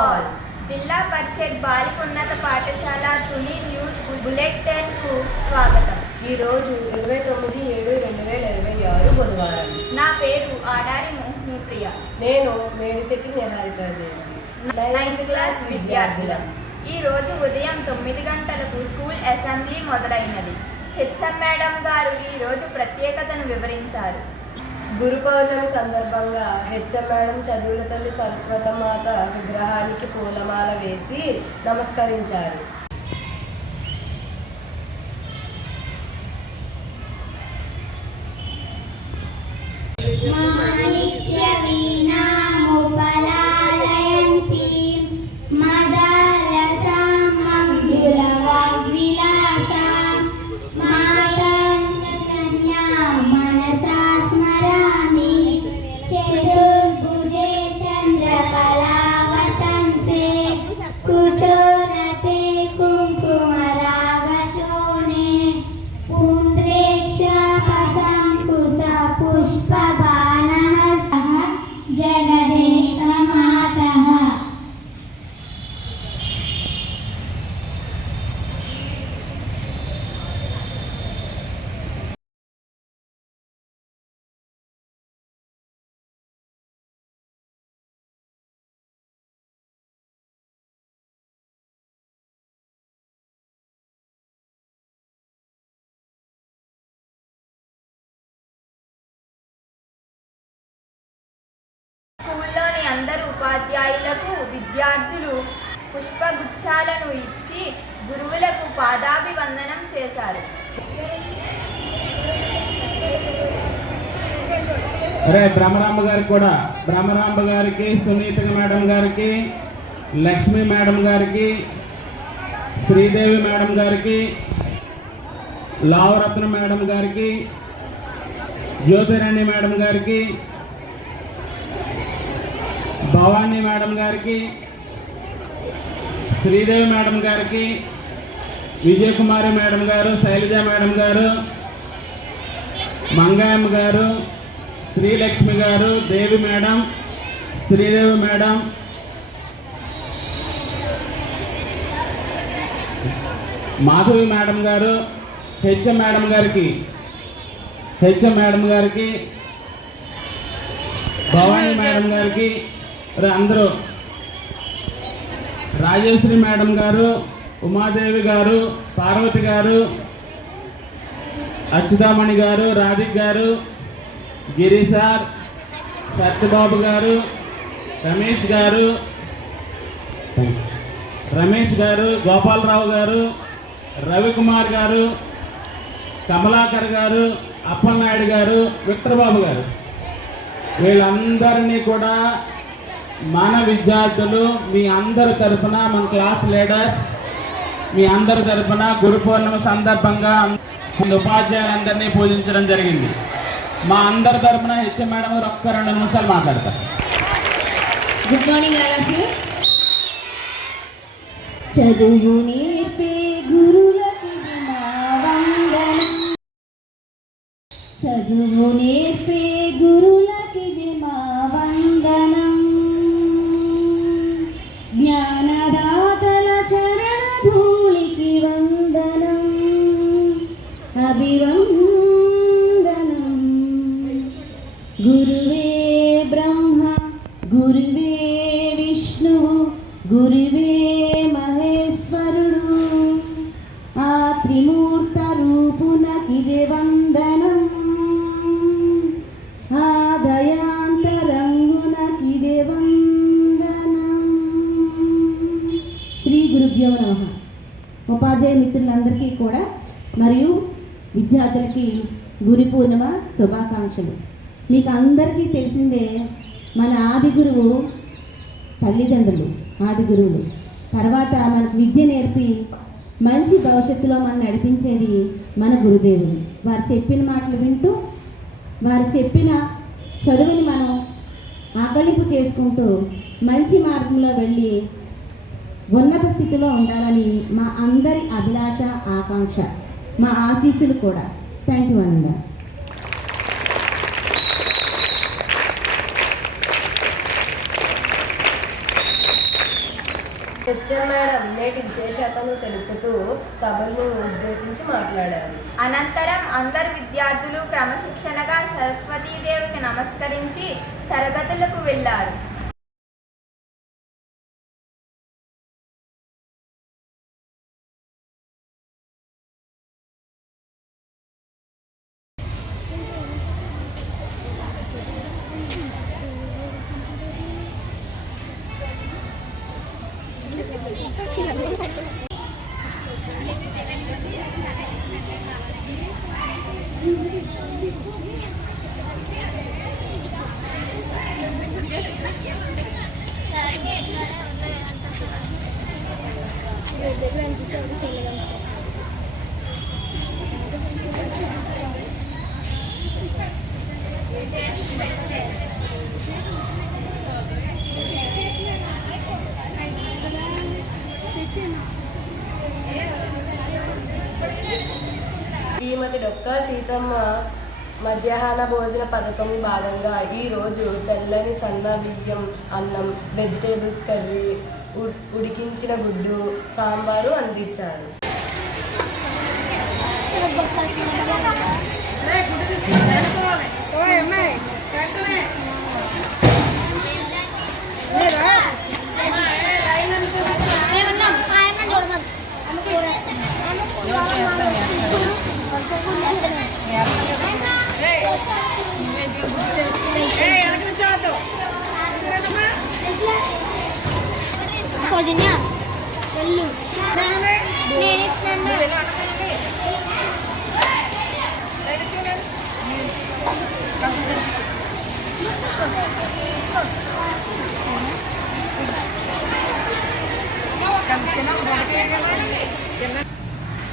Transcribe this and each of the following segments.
All. జిల్లా పరిషత్ బాలికోన్నత పాఠశాల Tuni news బులెటిన్కు స్వాగతం. ఈరోజు 29/7/2026 బుధవారం. నా పేరు ఆడారి మోహినిప్రియ. నేను మేడిశెట్టి నిహారికాదేవి. 9th class విద్యార్థులం. ఈరోజు ఉదయం 9 గంటలకు స్కూల్ అసెంబ్లీ మొదలైనది. హెచ్ఎం మేడం గారు ఈరోజు ప్రత్యేకతను వివరించారు. గురు పౌర్ణమి సందర్భంగా హెచ్ఎం మేడం చదువుల తల్లి సరస్వతమాత విగ్రహానికి పూలమాల వేసి నమస్కరించారు. స్కూల్లోని అందరు ఉపాధ్యాయులకు విద్యార్థులు పుష్పగుచ్చాలను ఇచ్చి గురువులకు పాదాభివందనం చేశారు. బ్రహ్మరాంబ గారికి కూడా, బ్రహ్మరాంబ గారికి, సునీత మేడం గారికి, లక్ష్మీ మేడం గారికి, శ్రీదేవి మేడం గారికి, లావరత్న మేడం గారికి, జ్యోతిరాణి మేడం గారికి, భవానీ మేడం గారికి, శ్రీదేవి మేడం గారికి, విజయకుమారి మేడం గారు, శైలజ మేడం గారు, మంగాయమ్మ గారు, శ్రీలక్ష్మి గారు, Devi madam, Sridevi madam, Madhavi madam గారు, హెచ్ఎం మేడం గారికి, భవానీ మేడం గారికి, అందరూ, రాజేశ్వరి మేడం గారు, ఉమాదేవి గారు, పార్వతి గారు, అచ్యుతామణి గారు, రాధిక్ గారు, గిరి సార్, సత్యబాబు గారు, రమేష్ గారు, గోపాలరావు గారు, రవికుమార్ గారు, కమలాకర్ గారు, అప్పలనాయుడు గారు, విక్టర్బాబు గారు, వీళ్ళందరినీ కూడా మన విద్యార్థులు మీ అందరి తరఫున, మన క్లాస్ లీడర్స్ మీ అందరి తరఫున గురు పౌర్ణమి సందర్భంగా ఉపాధ్యాయులందరినీ పూజించడం జరిగింది. మా అందరి తరఫున హెచ్ఎం మేడం గారు ఒక్క 2 నిమిషాలు మాట్లాడతారు. Good morning all of you. చదువు నేర్పే గురులకి మా వందనం. చదువు నేర్పే గురులకి మా వందనం. జ్ఞానదాతల చరణ ధూళికి వందనం. అభివందనం. గురువే బ్రహ్మ, గురువే విష్ణువు, గురువే మహేశ్వరుడు. ఆ త్రిమూర్త రూపునకిదే వందనం. ఆ దయాంతరంగునకిదే వందనం. శ్రీ గురుభ్యో నమః. ఉపాధ్యాయ మిత్రులందరికీ కూడా మరియు విద్యార్థులకి గురు పూర్ణిమ శుభాకాంక్షలు. మీకు అందరికీ తెలిసిందే, మన ఆది గురువు తల్లిదండ్రులు, ఆది గురువులు. తర్వాత మనకు విద్య నేర్పి మంచి భవిష్యత్తులో మనం నడిపించేది మన గురుదేవులు. వారు చెప్పిన మాటలు వింటూ, వారు చెప్పిన చదువుని మనం ఆకలింపు చేసుకుంటూ మంచి మార్గంలో వెళ్ళి ఉన్నత స్థితిలో ఉండాలని మా అందరి అభిలాష, ఆకాంక్ష, మా ఆశీస్సులు కూడా. థ్యాంక్ యూ అన్న. హెచ్ఎం మేడం నేటి విశేషతను తెలుపుతూ సభను ఉద్దేశించి మాట్లాడారు. అనంతరం అందరు విద్యార్థులు క్రమశిక్షణగా సరస్వతీదేవికి నమస్కరించి తరగతులకు వెళ్ళారు. శ్రీమతి డొక్కా సీతమ్మ మధ్యాహ్న భోజన పథకం భాగంగా ఈరోజు తెల్లని సన్న బియ్యం అన్నం, వెజిటేబుల్స్ కర్రీ, ఉడికించిన గుడ్డు, సాంబారు అందించారు.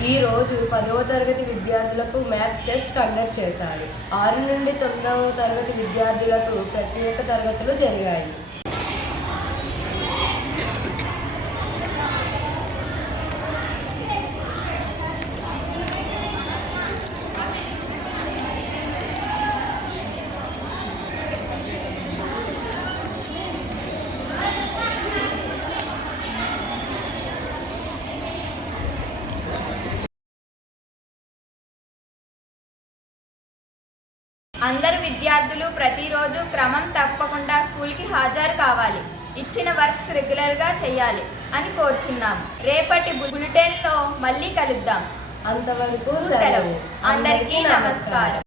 ఈ రోజు 10వ తరగతి విద్యార్థులకు మ్యాథ్స్ టెస్ట్ కండక్ట్ చేశారు. 6 నుండి 9వ తరగతి విద్యార్థులకు ప్రత్యేక తరగతులు జరిగాయి. అందరు విద్యార్థులు ప్రతిరోజు క్రమం తప్పకుండా స్కూల్కి హాజరు కావాలి, ఇచ్చిన వర్క్స్ రెగ్యులర్గా చేయాలి అని కోరుచున్నాము. రేపటి బులెటిన్లో మళ్ళీ కలుద్దాం. అంతవరకు సెలవు. అందరికీ నమస్కారం.